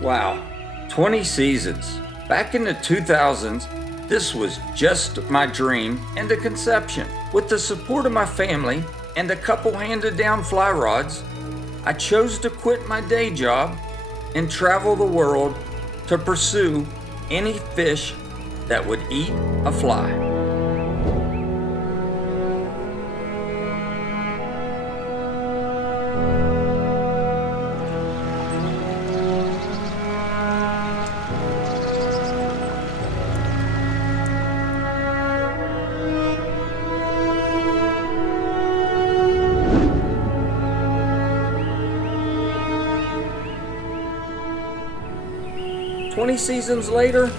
Wow, 20 seasons. Back in the 2000s, this was just my dream and a conception. With the support of my family and a couple handed down fly rods, I chose to quit my day job and travel the world to pursue any fish that would eat a fly. "20 seasons later,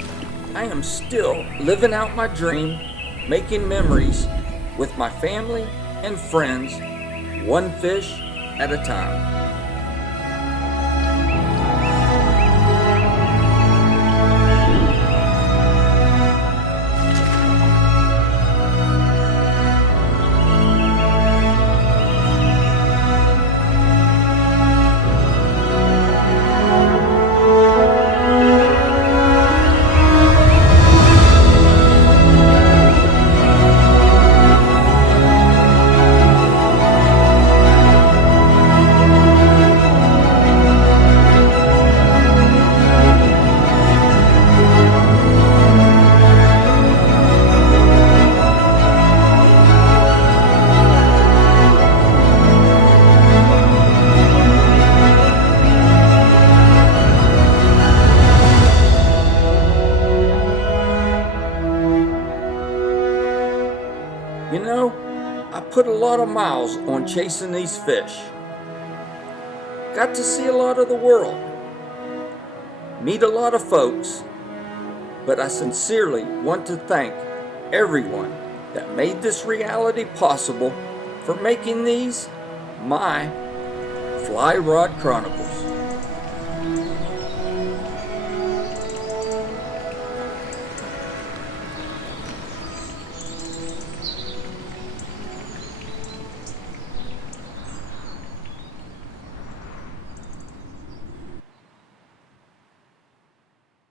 I am still living out my dream, making memories with my family and friends, one fish at a time." You know, I put a lot of miles on chasing these fish. Got to see a lot of the world, meet a lot of folks, but I sincerely want to thank everyone that made this reality possible for making these my Fly Rod Chronicles.